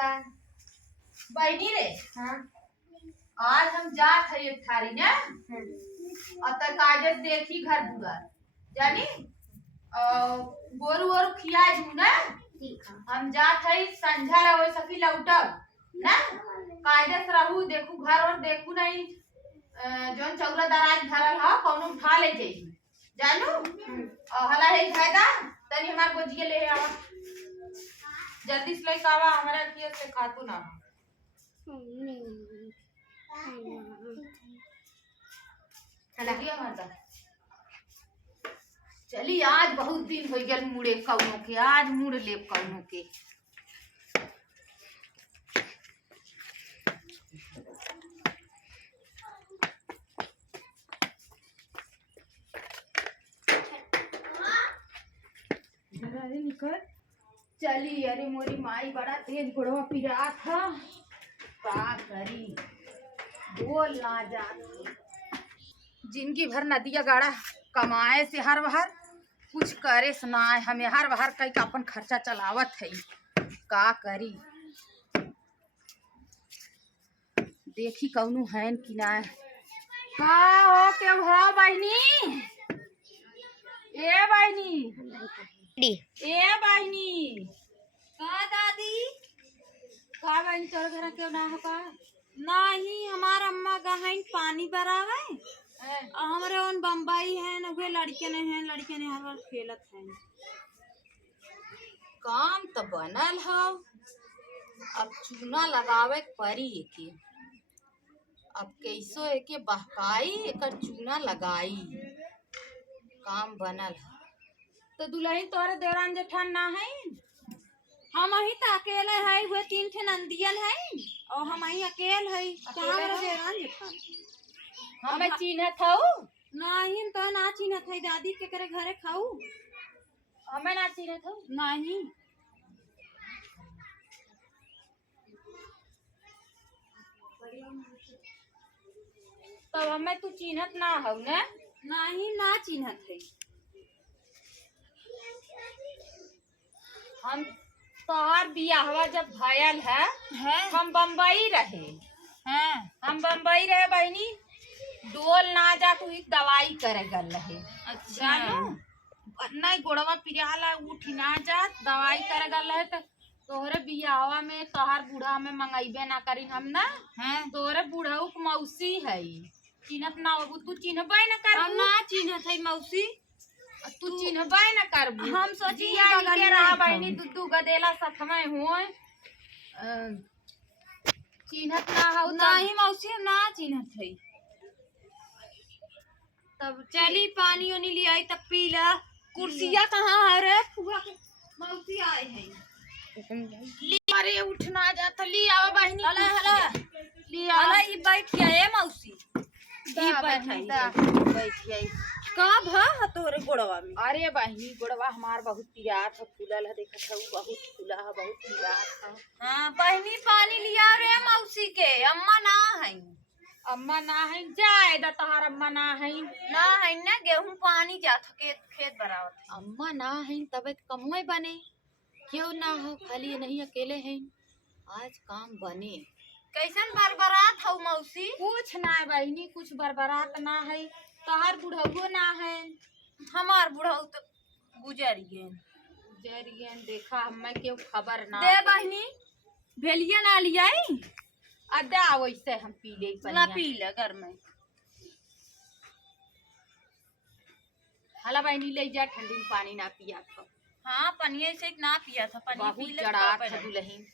था बहनी रे। हाँ आज हम जात है एक थारी ना और काजर देखी घर दुआर जानी गोरू वोरू खिया जू ना। ठीक है। हम जात है संझा ला हो सकी लौटब ना काजर रहू देखू घर और देखू नहीं जोन चौरा दराज धरल हा कौनो उठा ले जाई जानू हला है फायदा तनी हमार गोजिए ले आवा जल्दी से लेके आवा हमारा किए से खातू ना चली आज बहुत दिन हो गया मुड़े कौनो के आज मुड़ ले कौनो के चली अरे मोरी माई बड़ा तेज घोड़वा पिरा था का करी बोल ना जाती जिंदगी भर नदिया गाड़ा कमाए से हर बहर कुछ करे सुनाए हमें हर बहर कई का अपन खर्चा चलावत है का करी देखी कौनु है कि ना का हो के हो बहनी ए बहनी ए बहनी का दादी का बहनी तोर घर क्यों ना हो का नहीं हमार अम्मा गहन पानी भरावे हमारे उन बम्बई है न वे लड़के ने हर बार खेलत है काम तो बनल हो अब चूना लगावे परी के अब कैसो एके बहकाई एक चूना लगाई काम बनल है तो दुल्हन तोरे देवरान जेठान ना है हम ही तो अकेले है वे 3 ठे नंदियन है और हम ही अकेले है हमें चिन्हत हूँ नहीं तो ना चिन्हत है दादी के करे घरे खाऊ हमें ना चिन्हत हूँ नहीं तब हमें तू चिन्हत ना हो ना नहीं ना चिन्हत है हम तोहार बियाहवा जब भयल है हम बम्बई रहे हैं हम बम्बई रहे बहनी डोल ना जा तू एक दवाई करे गल रहे अच्छा नहीं गोड़वा पिराला उठ ना जा दवाई करे गल रहे तो तोहरे बियाहवा में तोहार बूढ़ा में मंगाइबे ना करी हम ना तोहरे बूढ़ऊ के मौसी है चिन्हत ना हो तू चिन्हबे ना कर हम ना चिन्हत है मौसी तू चिन्हबे ना करबू हम सोची के रहा बहनी दूधू गदेला सखमे हुए चिन्हत ना हो नहीं मौसी हम ना चिन्हत है तब चली पानी ओनी ले आई तब पी ला कुर्सिया कहाँ है रे फुआ के मौसी आए हैं अरे उठना जाता ली आवा बहनी हला हला ली आवा हला ई बैठ गया मौसी ई बैठ गई कब है तोरे गोड़वा में अरे बहनी गोड़वा हमार बहुत पिरात है फूलल है देखत है बहुत फूला है बहुत पिरात है हां बहनी पानी लिया रे मौसी के अम्मा ना है अम्मा ना है जाए द तोहार अम्मा ना है ना गेहूं पानी जात खेत बरावत अम्मा ना है तबे कमवे बने क्यों ना हो खाली नहीं अकेले हैं आज काम बने कैसन बरबरात हो मौसी कुछ ना है बहनी कुछ बरबरात ना है तोहार बुढ़ऊ ना है हमार बुढ़ऊ तो गुजरिए देखा हमें क्यों खबर ना दे बहनी भेलिया ना लियाई अदा वैसे हम पी ले ना पी ले घर में हला बहनी ले जा ठंडी में पानी ना पिया तो हाँ पनिया से ना पिया था पानी पी ले जड़ा था दुल्हन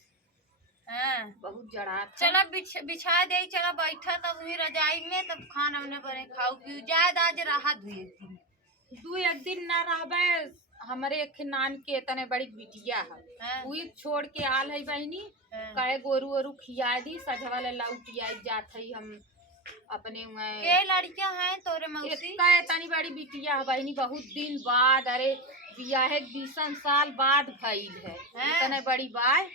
हाँ बहुत जड़ा चलो बिछा दे चलो बैठा तब वही रजाई में तब खाना उन्हें बने खाओ पी जाए आज रहा दू एक दिन ना रहबे हमारे एक नान के तने बड़ी बिटिया है वही छोड़ के आल है बहनी कहे गोरू वोरू खिया दी सजवा ले लौटिया जात है हम अपने के लड़कियां हैं तोरे मौसी कहे तनी बड़ी बिटिया है बहनी बहुत दिन बाद अरे बियाह 20 साल बाद भइल है तने बड़ी बाय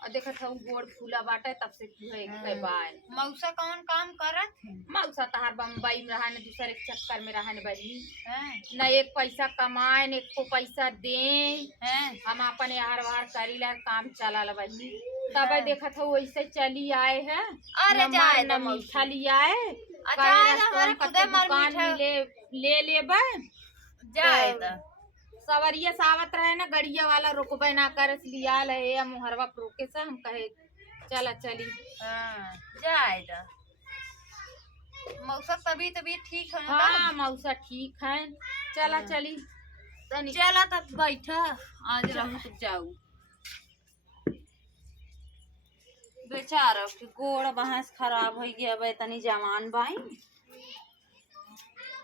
और देखत हूँ गोड़ फूला बाटे तब से के बाल। मौसा कौन काम करत है? मौसा तहार बम्बई में रहा न दूसरे के चक्कर में रहा न बही हैं? न एक पैसा कमाए न एक को पैसा दे हैं? हम अपन यार वार करी ला काम चला बही तब देखत हूँ वैसे चली आए है अरे जाए न मीठा लिया है हमारे खुदे मर दुकान मीठा में ले जाए दा। सवरिया सावत रहे ना गड़िया वाला रुकबे ना करे लिया ले मुहरवा रोके से हम कहे चला चली। हाँ जाए दा। मौसा तबीयत ठीक है ना? हाँ मौसा ठीक है चला चली तनी चला तब बैठा आज रहूं तो जाऊ। बेचारा के गोड़ बहस खराब हो गया बे तनी जवान बाई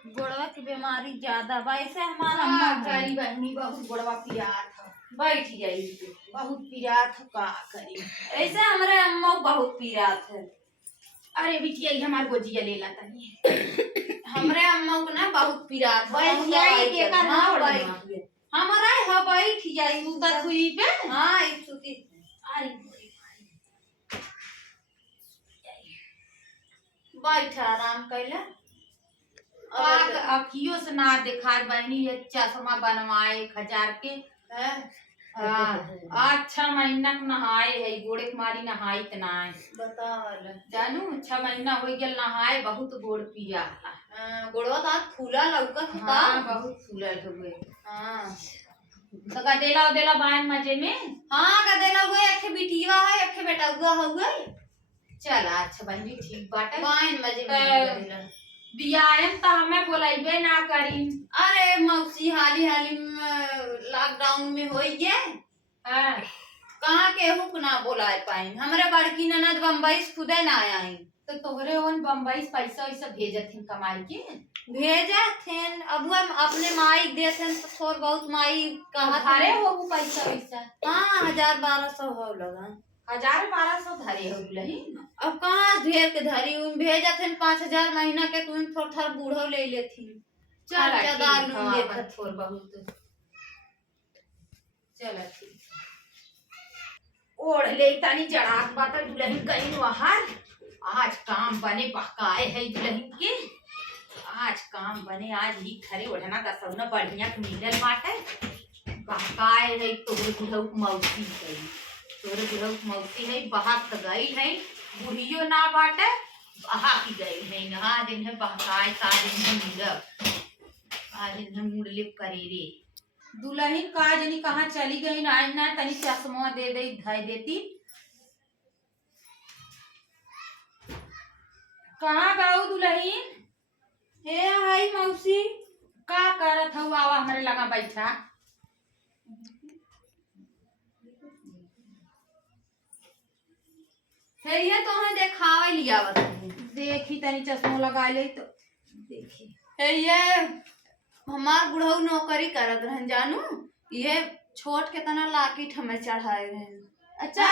गोड़वा की बीमारी ज्यादा वैसे हमारा अम्मा करी बहनी बहुत गोड़वा पिया था बैठ गई बहुत पिया था का करी ऐसे हमारे अम्मा बहुत पीरा थे। अरे बिटिया हमार गोजिया ले ला तनी हमरे अम्मा को ना बहुत पीरा था हमारा है बैठ जाई उतर हुई पे हाँ एक सूती अरे बैठ आराम कैला अखियों से ना देखा बहनी ये चश्मा बनवाए 1000 के अच्छा महीना नहाए है गोड़े के मारी नहाई त ना बतावल जानू 6 महीना हो गया नहाए बहुत गोड़ पिया गोड़वा तो आज फूला लौका था। हाँ बहुत फूलल हुए हाँ तो गदेला बान मजे में हाँ गदेला हुए एक बिटिया है एक बेटा हुआ हुआ चला अच्छा बहनी ठीक बाटे बान मजे में बियाहन तो हमें बोलाइबे ना करी। अरे मौसी हाली लॉकडाउन में हो गए कहाँ केहू को ना बुलाए पाई हमारे बड़की ननद बम्बई से खुदे ना आई तो तोहरे उन बम्बई से पैसा वैसा भेजथिन कमाई के भेजा थे अब हम अपने माई देते तो थोड़ बहुत माई कहा धारे हो पैसा वैसा हाँ 1000-1200 हो लगा 1000-1200 धरे हो लही अब कहाँ ढेर के धरी उन भेजा थे 5000 महीना के तुम थोड़ा बूढ़ो ले लेती चल थोड़ बहुत चल ठीक ओढ़ ले तनी जड़ात बात दुल्हन कहीं वहां आज काम बने पकाए है दुल्हन के आज काम बने आज ही खरे ओढ़ना का सौना बढ़िया मिलल बाटे पकाए है तोहरे बुढ़ऊ मौसी है तोहरे बुढ़ऊ मौसी है बहाक गई है बुढ़ियो ना बाटे बहा की गई है ना दिन है बहकाए का दिन है मिलब आज दिन है मुड़लिप करे रे दुल्हन का जनी कहाँ चली गई ना ना तनी चश्मा दे दे धाई देती कहाँ गऊ दुल्हन हे हाय मौसी का करत हऊ आवा हमारे लगा बैठा हे ये तो हमें देखावे लिया बता देखी तनी चश्मा लगा ले तो देखी हे ये हमार बुढ़ऊ नौकरी करत रहन जानू ये छोट के तना लाकिट हमें चढ़ाए रहन अच्छा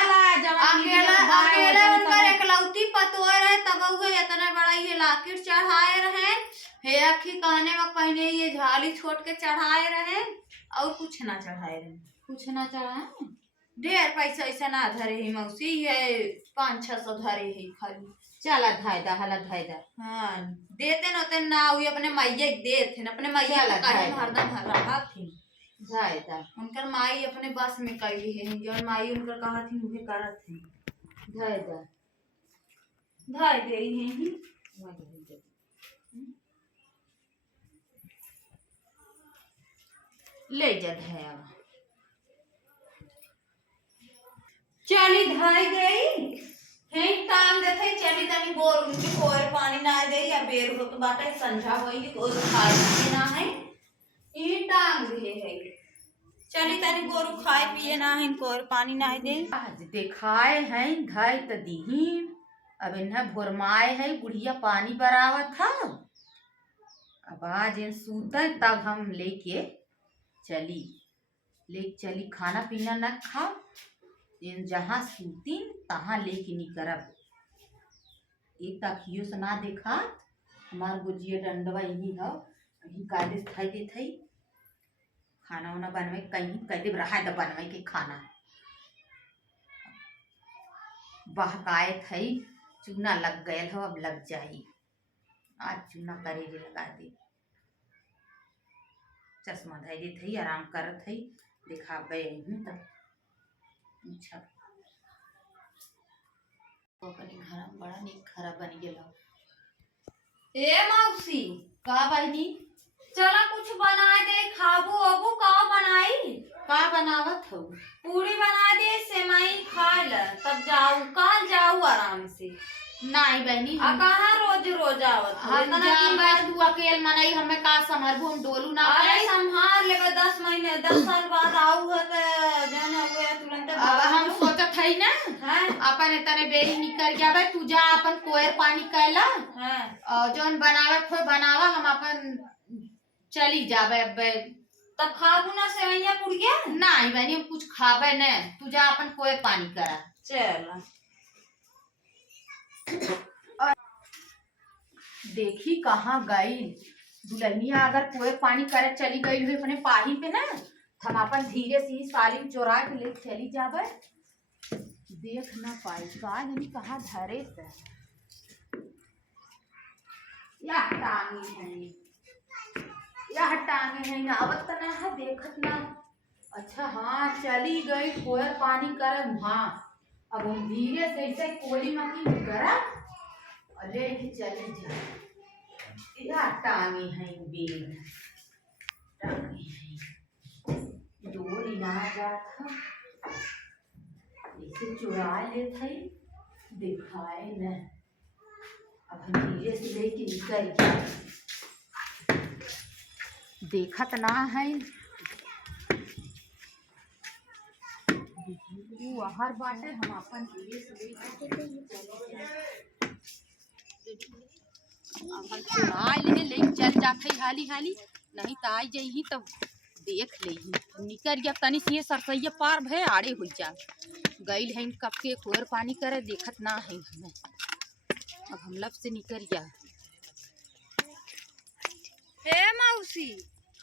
अकेला उनकर एकलौती पतोय रहे तब हुए इतना बड़ा ये लाकिट चढ़ाए रहे हे अखी काने में पहने ये झाली छोट के चढ़ाए रहे और कुछ ना चढ़ाए रहे कुछ ना चढ़ाए ढेर पैसा ऐसा ना धरे ही मौसी ये 500-600 धरे ही खाली चला धायदा हला धायदा हाँ देते नोते ना हुई अपने मैया देते अपने मैया काहे हरदम रहा थी धायदा उनकर माई अपने बस में कैली है जो माई उनकर कहा थी मुझे करत थी धायदा धाय दे ही ले जा धाया चली धाय गई हे टांग देथे चली तनी बोर उनकी कोर पानी ना दे या बेर हो तो बाटे संझा होई कोई खाए ना है ई टांग दे है चली तनी गोरु खाए पिए ना है कोर पानी ना दे आज देखाए हैं धाय त दीही अब इन्हें भोरमाए है गुड़िया पानी बरावत था अब आज इन सूते तब हम लेके चली खाना पीना न खा इन जहाँ सूतीन तहाँ लेके नहीं करब एक तखियो से ना देखा हमार गुजिया डंडवा यही है यही कायदे से खाई देते खाना वाना बनवे कहीं कहते रहा तो बनवे के खाना बहकाए थई चूना लग गयल हो, अब लग जाई। आज चूना करे जे लगा दे। चश्मा धई दे थई, आराम करत थई, देखा गए तब अच्छा अपने घर में बड़ा निक खरा बन गेल। ए मौसी, का बहनी? चला कुछ बनाए दे, खाबू अबू का बनाई? का बनावत हो? पूरी बना दे, सेवई खा ल, तब जाऊ कल जाऊ आराम से। नहीं बहनी, आ कहाँ रोज रोज आवत हो? हम इतना जा कीमत तू अकेल मनई, हमें का संभरबू, हम डोलू ना अरे पाए। संभाल लेबे 10 महीने 10 साल बाद आऊ है त जन हुए तुरंत अब हम सोचत हई ना हैं अपन तने बेरी निकल गया बे, तू जा अपन कोयर पानी कैला हैं और जोन बनावे खोई बनावा, हम अपन चली जाबे। बे तब खाबू ना सेवैया पुड़िया? नहीं बहनी, हम कुछ खाबे न, तू जा अपन कोयर पानी करा। चल देखी कहाँ गई दुल्हनिया, अगर कोई पानी करे चली गई हुई अपने पाही पे ना, हम अपन धीरे से ही साली चोरा के ले चली जाबे, देख ना पाई का नहीं कहाँ धरे से। यह टांगे हैं, यह टांगे हैं, आवत तो ना है, देखत ना। अच्छा हाँ, चली गई कोयर पानी करे वहाँ। अब हम धीरे से ऐसे कोली माकी करा और लेके चली जा। या टांगे हैं बेल, टांगे हैं, डोरी ना जात ह, ऐसे चुरा ले थई, दिखाए न। अब हम धीरे से लेके निकल गए, देखत ना है हर बाटे, हम अपन धीरे से अपन चुरा ले चल जाते हाली हाली, नहीं तो आई जही तब देख ले निकल गया। तनी से सरसैया पार भय आड़े हो जा गई है, कब के कोर पानी करे देखत ना है हमें। अब हम लब से निकल गया। हे मौसी,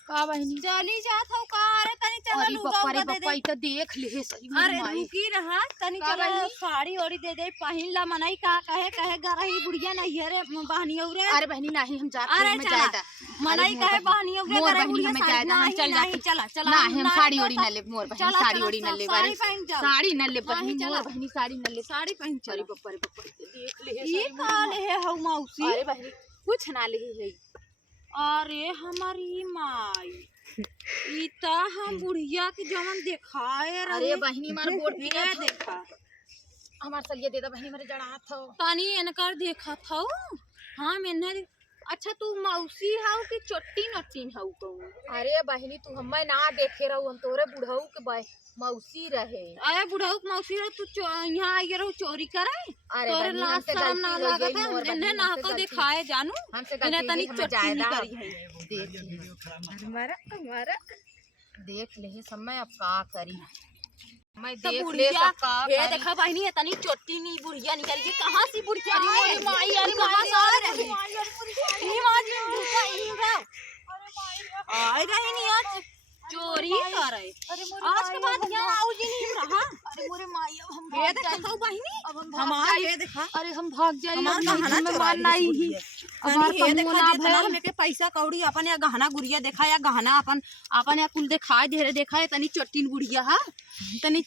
का बहनी? चली जात हो का? अरे तनी चला अरे लुगा बप्पा रे उगा दे बप्पा, दे। ई तो देख ले सही अरे माई। रुकी रहा, तनी का चला बहनी? साड़ी ओड़ी दे दे पहिन ला, मनई का कहे कहे गरही बुढ़िया नहीं है रे बहनी औरे। अरे बहनी नहीं, हम जाते अरे हैं, मैं चला, जायदा। मनई कहे बहनी औरे मोर गरही बहनी बुढ़िया हमें साड़ी जायदा, हम चल नहीं जाते। चला चला ना हम साड़ी ओड़ी तो न ले, मोर बहनी चला, साड़ी चला, ओड़ी न ले, साड़ी पहन जाओ। साड़ी न ले बहनी, नहीं, चला। मोर बहनी साड़ी न ले, साड़ी पहन अरे चला। बप्पा रे बप्पा, देख ले ई का ले है हौ मौसी? अरे बहनी कुछ ना ले है। अरे हमारी माई, ई त हम बुढ़िया के जवन देखाए रहे। अरे बहनी मार बोर्ड भी ये देखा, हमार सलिया दे दा बहनी, मेरे जड़ा हाथ हो। तनी इनकर देखा था। हाँ मैंने, अच्छा तू मौसी हाउ कि चोट्टी नट्टी हाउ कहूँ? अरे बहनी तू हमें ना देखे रहू, हम तोरे बुढ़ऊ के मौसी रहे। अरे बुढ़ऊ के मौसी रहो, तू यहाँ आई रहो चोरी करे? अरे तोरे बहनी, लाज हमसे शर्म ना गलती हो लागत गई, है? मोर बहनी, इन्हें ना हमसे को गलती- दिखाए जानू, हमसे इन्हें गलती तनी हमें चोट्टी जायदा नहीं करी है। देख ले समय, अब का करी मैं तो देख ले बुढ़िया सब का ये करी। देखा बहनी है तनी चोट्टी नहीं बुढ़िया निकल गई। कहाँ से बुढ़िया अरे है? माई, अरे कहाँ माई, से आ अरे रही? माई, ई माँ जी भूखा ई रहा। आई रही नहीं आज चोरी करे। आज के बाद यहाँ आऊ जी नहीं रहा। अरे मोरे माई, अब हम ये भाग देखा जाई। तो बहनी, अब हम हमार भाग ये जाई। देखा, अरे हम भाग जाए, हमार गहना चुरा नहीं ही हमार ये देखा कमुना जितना भइल। हमें के पैसा कौड़ी अपन या गहना गुड़िया देखा या गहना अपन अपन या कुल दिखाए धीरे देखा है तनी चोट्टी गुड़िया है तनी